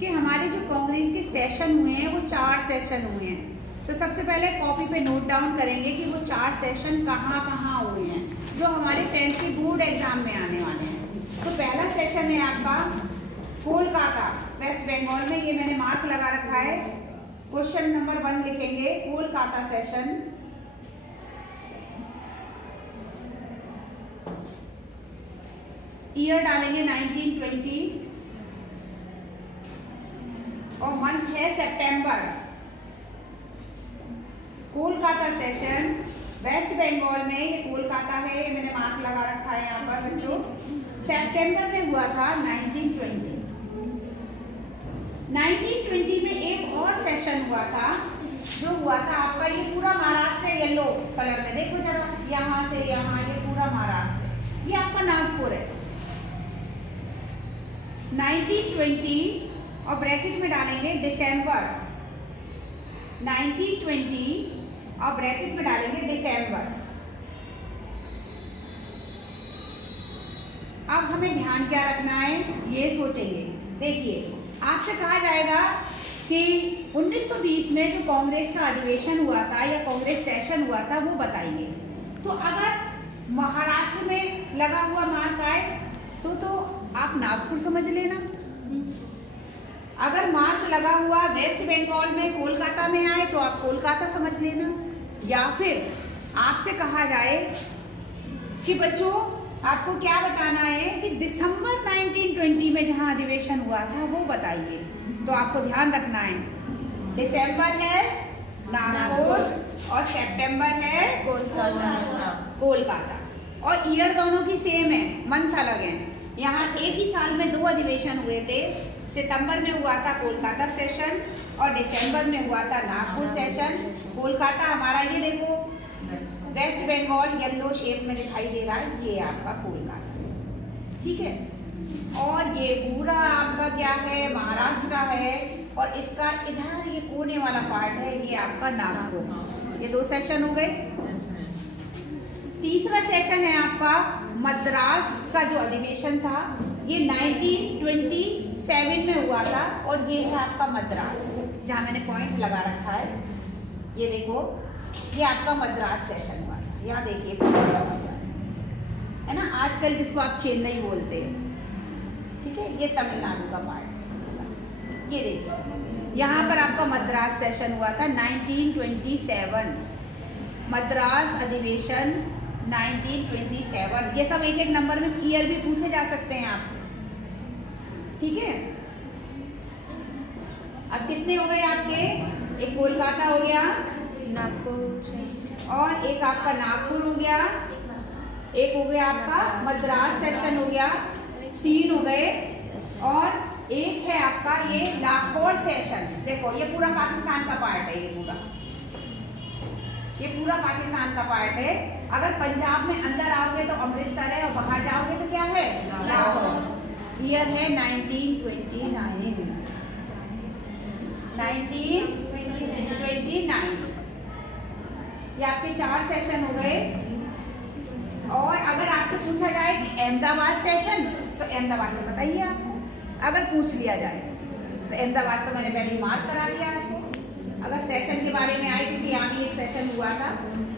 कि हमारे जो कांग्रेस के सेशन हुए हैं वो 4 सेशन हुए हैं। तो सबसे पहले कॉपी पे नोट डाउन करेंगे कि वो 4 सेशन कहाँ कहाँ हुए हैं जो हमारे 10th के बोर्ड एग्जाम में आने वाले हैं। तो पहला सेशन है आपका कोलकाता वेस्ट बंगाल में, ये मैंने मार्क लगा रखा है। क्वेश्चन नंबर 1 लिखेंगे कोलकाता सेशन। ईयर डालेंगे 1920 और मंथ है सितंबर। कोलकाता सेशन वेस्ट बंगाल में, ये कोलकाता है, ये मैंने मार्क लगा रखा है यहाँ पर बच्चों। सितंबर में हुआ था 1920। 1920 में एक और सेशन हुआ था जो हुआ था आपका, ये पूरा महाराष्ट्र है येलो कलर में, देखो जरा यहाँ से यहाँ, ये पूरा महाराष्ट्र, ये आपका नागपुर है। 1920 और ब्रैकेट में डालेंगे दिसंबर। 1920 और ब्रैकेट में डालेंगे दिसंबर। अब हमें ध्यान क्या रखना है ये सोचेंगे। देखिए आपसे कहा जाएगा कि 1920 में जो कांग्रेस का अधिवेशन हुआ था या कांग्रेस सेशन हुआ था वो बताइए। तो अगर महाराष्ट्र में लगा हुआ मार्क आए तो आप नागपुर समझ लेना। अगर मार्क लगा हुआ वेस्ट बंगाल में कोलकाता में आए तो आप कोलकाता समझ लेना। या फिर आपसे कहा जाए कि बच्चों आपको क्या बताना है कि दिसंबर 1920 में जहां अधिवेशन हुआ था वो बताइए, तो आपको ध्यान रखना है दिसंबर है नागपुर और सितंबर है कोलकाता। और ईयर दोनों की सेम है, मंथ अलग है। यहाँ एक ही साल में 2 अधिवेशन हुए थे। सितंबर में हुआ था कोलकाता सेशन और दिसंबर में हुआ था नागपुर सेशन। कोलकाता हमारा ये देखो वेस्ट बंगाल येलो शेप में दिखाई दे रहा है, ये आपका कोलकाता, ठीक है। और ये पूरा आपका क्या है महाराष्ट्र है, और इसका इधर ये कोने वाला पार्ट है, ये आपका नागपुर। ये 2 सेशन हो गए। तीसरा सेशन है आपका मद्रास का जो अधिवेशन था, ये 1927 में हुआ था, और ये है आपका मद्रास जहाँ मैंने पॉइंट लगा रखा है। ये देखो ये आपका मद्रास सेशन हुआ था, यहाँ देखिए है ना, आजकल जिसको आप चेन्नई बोलते हैं, ठीक है। ये तमिलनाडु का पार्ट, ये देखिए यहाँ पर आपका मद्रास सेशन हुआ था 1927। मद्रास अधिवेशन 1927। ये सब एक एक नंबर में ईयर भी पूछे जा सकते हैं आपसे, ठीक है। अब कितने हो गए आपके? एक कोलकाता हो गया, नागपुर, और एक आपका नागपुर हो गया, एक हो गया आपका मद्रास सेशन हो गया, 3 हो गए, और एक है आपका ये लाहौर सेशन। देखो ये पूरा पाकिस्तान का पार्ट है, ये पूरा पाकिस्तान का पार्ट है। अगर पंजाब में अंदर आओगे तो अमृतसर है, और बाहर जाओगे तो क्या है लाहौर। ईयर है 1929। 1929 ये आपके 4 सेशन हो गए। और अगर आपसे पूछा जाए कि अहमदाबाद सेशन, तो अहमदाबाद तो बताइए आपको, अगर पूछ लिया जाए तो अहमदाबाद तो मैंने पहले मार्क करा दिया आपको। अगर सेशन के बारे में आए क्योंकि यहाँ भी एक सेशन हुआ था।